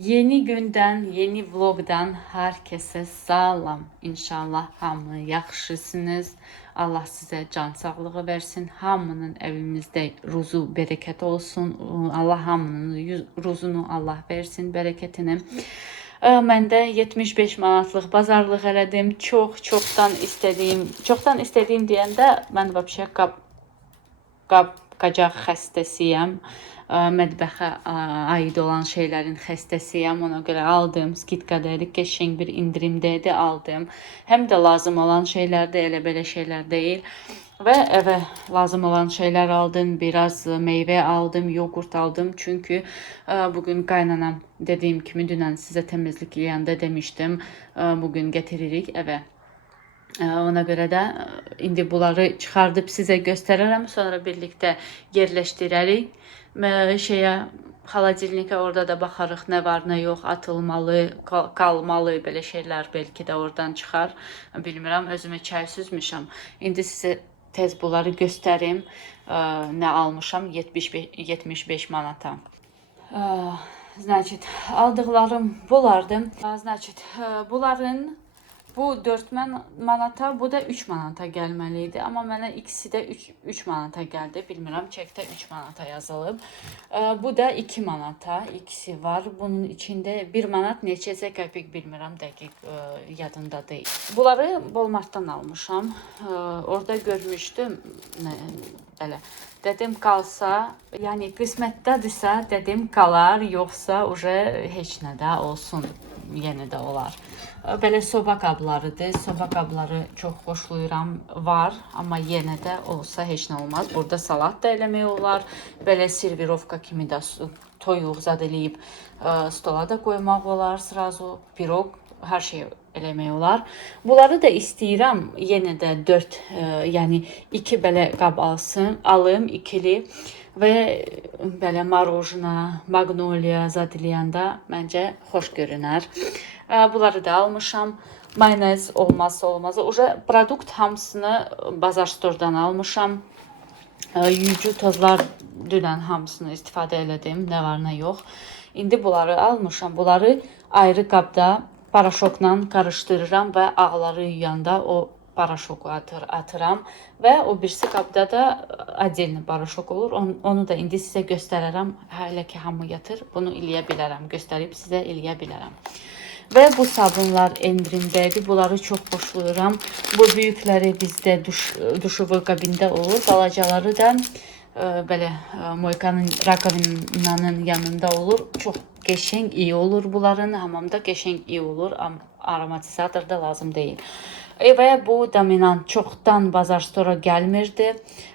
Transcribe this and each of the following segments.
Yeni gündən, yeni vlogdan hər kəsə salam. İnşallah hamı yaxşısınız. Allah sizə can sağlığı versin. Hamının evimizdə ruzu, bərəkət olsun. Allah hamının ruzunu Allah versin, bərəkətini. Mən də 75 manatlıq bazarlıq elədim. Çoxdan istədiyim deyəndə mən vəbşə qab-qacaq xəstəsiyəm. Mətbəxə aid olan şeylərin xəstəsiyəm. Ona görə aldım. Skidkadaydı, qəşəng bir indirimdəydi, aldım. Həm də lazım olan şeylərdə, elə belə şeylər deyil. Və evə lazım olan şeylər aldım. Biraz meyvə aldım, yoğurt aldım. Çünki bugün qaynanam, dediyim kimi dünən sizə təmizlik eləyəndə demişdim. Bugün getiririk evə. Ona görə də indi bunları çıxardıb sizə göstərərəm. Sonra birlikdə yerləşdirərik. Xaladelnikə orada da baxarıq, nə var, nə yox, atılmalı, qalmalı, belə şeylər bəlkə də oradan çıxar. Bilmirəm, özümə çay süzmüşəm. İndi sizə tez bunları göstərim. Nə almışam 75 manata. Значит, aldıqlarım bunlardı. Значит, bunların bu 4 manata, bu da 3 manata gəlməli idi. Amma mənə ikisi də 3 manata gəldi. Bilmirəm, çəkdə 3 manata yazılıb. Bu da 2 manata. İkisi var. Bunun içində 1 manat neçəsə qəpik bilmirəm, dəqiq yadımda deyil. Bunları Walmartdan almışam. Orada görmüşdüm. Belə. Dedim qalsa, yəni qismətdədirsə, dedim qalar, yoxsa heç nə də olsun. Yenə də olar. Belə soba qablarıdır. Soba qabları çox xoşlayıram, var. Amma yenə də olsa heç nə olmaz. Burada salat da eləmək olar. Belə servirovka kimi də toyuq zad eləyib stola da qoymaq olar. Srazu piroq, hər şey eləmək olar. Bunları da istəyirəm. Yenə də 4, yəni 2 belə qab alım, ikili. Və belə marojna, magnolia zad eləyəndə məncə xoş görünər. Bunları da almışam. Mayonez olmazsa olmazı. Produkt hamısını Bazar Store'dan almışam. Yuyucu tozlar dünən hamısını istifadə elədim. Nə var, nə yox. İndi bunları almışam. Bunları ayrı qabda paraşokla qarışdırıram və ağları yuyanda o paraşoku atıram və o birisi qabda da отдельно paraşok olur. Onu da indi sizə göstərərəm. Hələ ki hamı yatır. Bunu eləyə bilərəm. Göstərib sizə eləyə bilərəm. Və bu sabunlar endirimdəydi. Bunları çox xoşlayıram. Bu böyükləri bizdə duşevo qabində olur. Balacaları da belə moykanın, rakovinanın yanında olur. Çox qəşəng iyi olur bunların. Hamamda qəşəng iyi olur. Aromatizator da lazım deyil. Və bu dominant çoxdan Bazar Store gəlmirdi.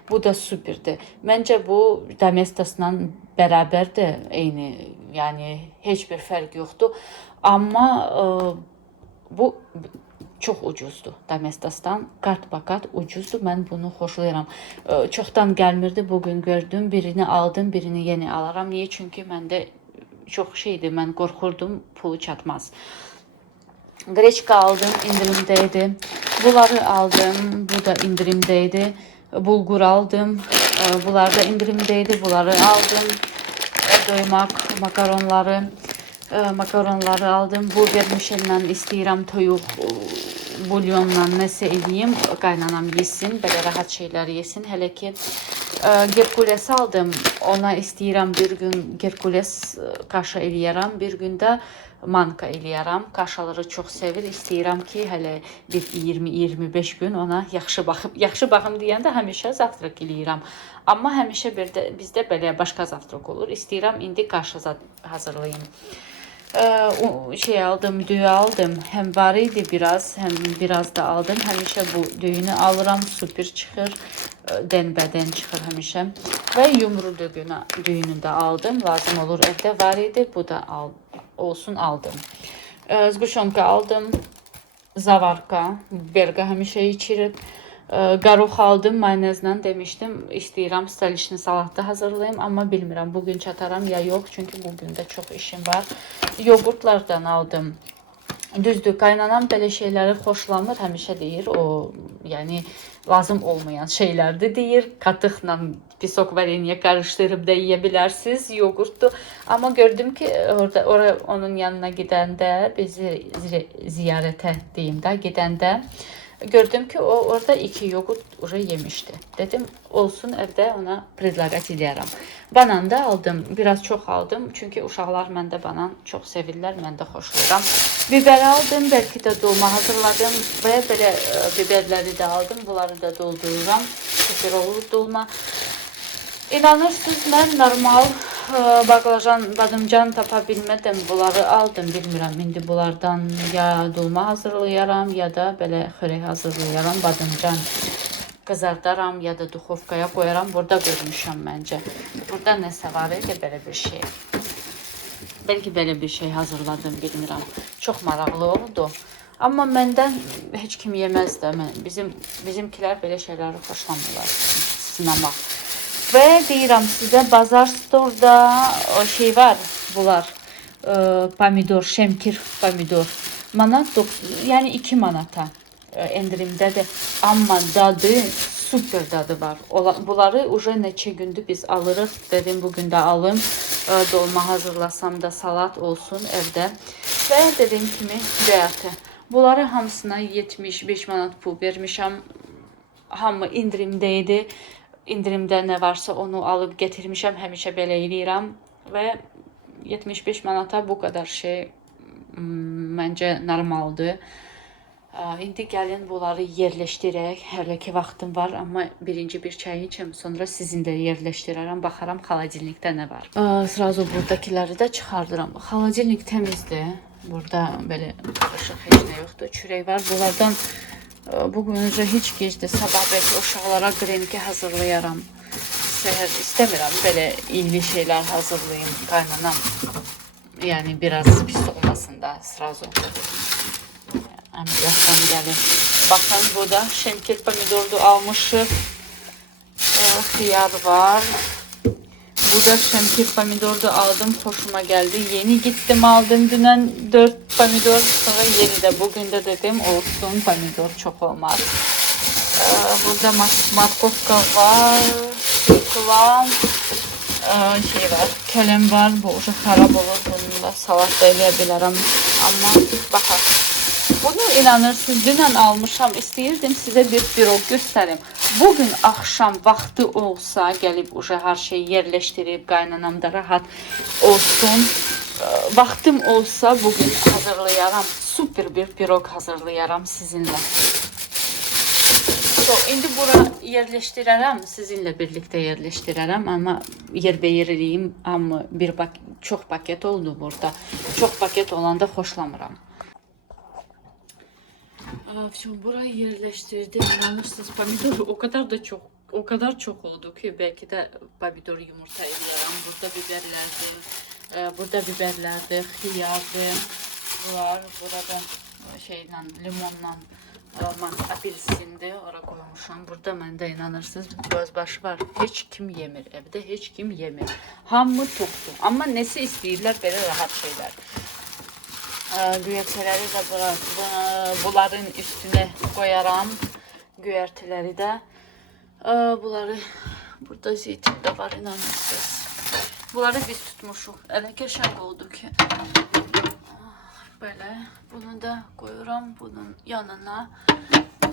Bu da superdir. Məncə bu Domestosla bərabərdir, eyni. Yəni heç bir fərq yoxdur. Amma bu çox ucuzdur Domestosdan. Qat-baqat ucuzdur. Mən bunu xoşlayıram. Çoxdan gəlmirdi. Bugün gördüm. Birini aldım, birini yeni alaram. Niyə? Çünki məndə çox şeydir. Mən qorxurdum, pulu çatmaz. Qreçka aldım, indirimdəydi. Bunları aldım, bu da indirimdəydi. Bulgur aldım, bunlar da indirimdəydi. Bunları aldım. Doymaq makaronları aldım. Bu vermişellə istəyirəm toyuq bulyonla nəsə eləyim. Qaynanam yesin, belə rahat şeylər yesin. Hələ ki Herkules aldım. Ona istəyirəm bir gün Herkules kaşa eləyərəm, bir gün də manka eləyərəm. Kaşaları çox sevir. İstəyirəm ki, hələ bir 20-25 gün ona yaxşı baxım deyəndə həmişə zavtrak eləyirəm. Amma həmişə bizdə belə başqa zavtrak olur. İstəyirəm indi kaşa hazırlayım. Düyü aldım. Həm var idi biraz, həm biraz da aldım. Həmişə bu düyünü alıram, super çıxır. Dən-bədən çıxır həmişə. Və yumru düyünü də aldım. Lazım olur, evdə var idi. Bu da olsun, aldım. Zquşonka aldım. Zavarka, berqa həmişə içirik. Qarox aldım, mayonezlə demişdim. İstəyirəm stolичный salatda hazırlayayım. Amma bilmirəm, bugün çataram ya yox. Çünki bugün də çox işim var. Yoğurtlardan aldım. Düzdür, qaynanam belə şeyləri xoşlamır, həmişə deyir, o yəni lazım olmayan şeylərdir deyir. Qatıqla pisok vareniye qarışdırıb da yeyə bilərsiniz, yoğurtdur. Amma gördüm ki, orada onun yanına gedəndə, bizi ziyarətə deyim də, gedəndə gördüm ki, o orada 2 yoğurt уже yemişdi. Dedim, olsun evdə ona predlaqat edərəm. Banan da aldım, biraz çox aldım. Çünki uşaqlar məndə banan çox sevirlər, mən də xoşlayıram. Biber aldım, belki de dolma hazırladım ve böyle biberleri de aldım. Bunları da doldururam. Süper olur dolma. İnanırsınız, mən normal baqlajan, badımcan tapa bilmədim. Bunları aldım, bilmirəm. İndi bunlardan ya dolma hazırlayaram, ya da belə xörək hazırlayaram. Badımcan qızardaram, ya da duxovkaya qoyaram. Burada görmüşəm məncə. Burada nəsə var idi, belə bir şey. Belki belə bir şey hazırladım, bilmirəm. Çox maraqlı oldu. Amma məndən heç kim yeməz də. Bizimkilər belə şeyləri xoşlamırlar, sınamaq. Və deyirəm sizə, Bazar Store'da o şey var, bunlar pomidor, şemkir pomidor. Manat, yəni 2 manata endirimdədir. Amma dadı, super dadı var. Bunları уже neçə gündür biz alırıq. Dedim, bugün də alım. Dolma hazırlasam da salat olsun evdə. Və dediyim kimi göyərti. Bunları hamısına 75 manat pul vermişəm. Hamı indirimdə idi. İndirimdə nə varsa onu alıb getirmişəm. Həmişə belə eləyirəm. Və 75 manata bu qədər şey məncə normaldır. İndi gəlin bunları yerləşdirək. Hələ ki vaxtım var, amma birinci bir çay içəm, sonra sizinlə yerləşdirərəm, baxaram xaladelnikdə nə var. Sразу buradakiləri də çıxardıram. Xaladelnik təmizdir. Burada belə qarışıq heç nə yoxdur. Çörək var. Bunlardan bugün öncə heç gecdir. Sabah bəlkə uşaqlara qrenki hazırlayaram. Səhər istəmirəm belə iyili şeylər hazırlayım qaynanam. Yəni biraz pis olmasın da sразу. Əməliyyatdan gəlir. Baxın, burada şemkir pomidordu almışıq. Xiyar var. Burada şemkir pomidordu aldım. Hoşuma geldi. Yeni gittim aldım. Dünən 4 pomidor. Sonra yeni de. Bugün de dedim olsun. Pomidor çok olmaz. Burada matkovka var. Kıvam. Şey var. Kelem var. Bu уже xarab olur. Bununla salat da eləyə bilərəm. Amma baxaq. Bunu inanırsınız, dünən almışam, istəyirdim sizə bir pirog göstərim. Bugün axşam vaxtı olsa, gəlib уже hər şeyi yerləşdirib, qaynanam da rahat olsun. Vaxtım olsa bugün hazırlayaram, super bir pirog hazırlayaram sizinlə. İndi bura yerləşdirərəm, sizinlə birlikdə yerləşdirərəm, amma yerbəyer eləyim, amma çox paket oldu burada. Çox paket olanda xoşlamıram. Все, burayı yerleştirdim. İnanırsınız, pomidor o kadar çok oldu ki belki de pomidor yumurta eləyərəm. Burada biberlerdir, xiyardır. Bunlar burada şeylə, limonla, apelsindir. Ora koymuşam. Burada məndə inanırsınız gözbaşı var. Heç kim yemir evdə, heç kim yemir. Hamı toktur. Amma nəsə istəyirlər belə rahat şeylər. Göyərtiləri də bunların üstüne koyaram. Göyərtiləri də. Bunları burada zeytin de var, inanırsınız. Bunları biz tutmuşuq. Elə qəşəng oldu ki. Böyle bunu da koyuram bunun yanına.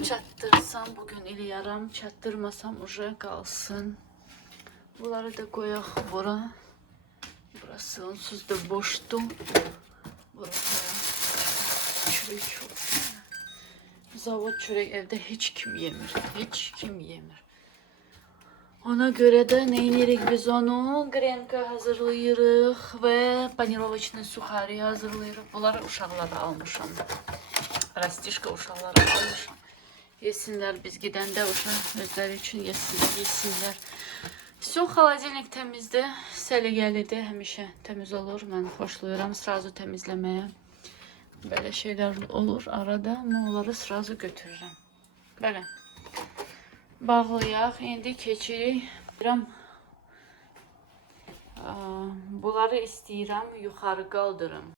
Çattırsam bugün eləyərəm. Çattırmasam уже qalsın. Bunları da koyaq bura. Burası onsuz da boşdu. Burası çörek çok. Zavod çörek evde hiç kim yemir. Hiç kim yemir. Ona göre de neyinirik biz onu? Grenka hazırlayırıq ve panirovaçlı suxari hazırlayırıq. Bunları uşaqlara almışam. Rastişka uşaqlara almışam. Yesinler, biz gidəndə uşaq özləri üçün yesinlər. Все, xaladelnik təmizdir, səliqəlidir, həmişə təmiz olur. Mən xoşlayıram sразу təmizləməyə. Böyle şeyler olur arada, ama onları sразу götürürəm. Böyle. Bağlayaq, indi keçirik. Bunları istəyirəm yuxarı qaldırım.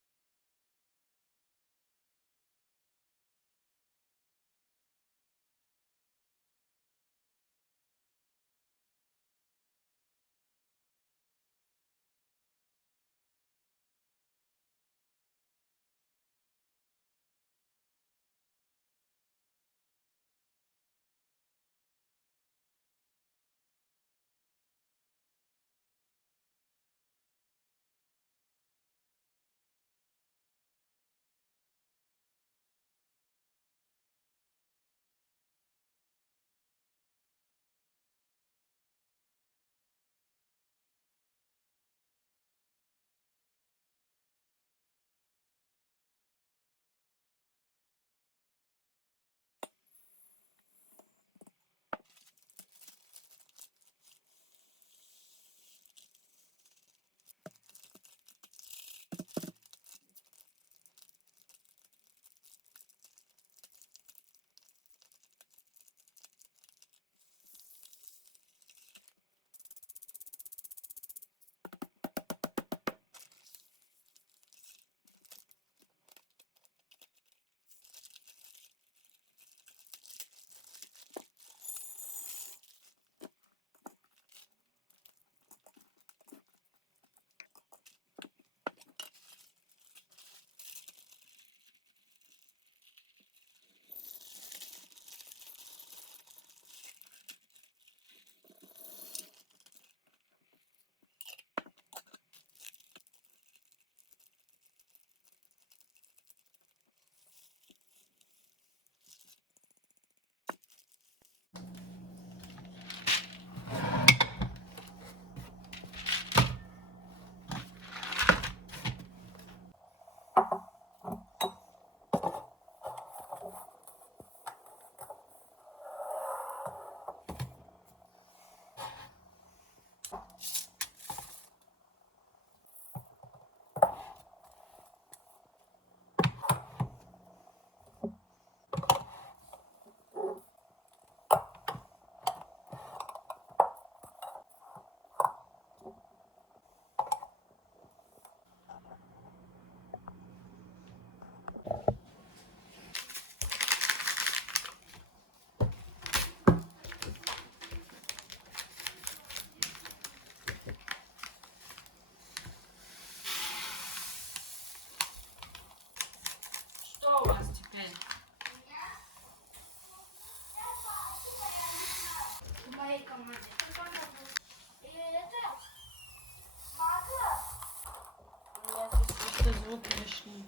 просто звук лишний.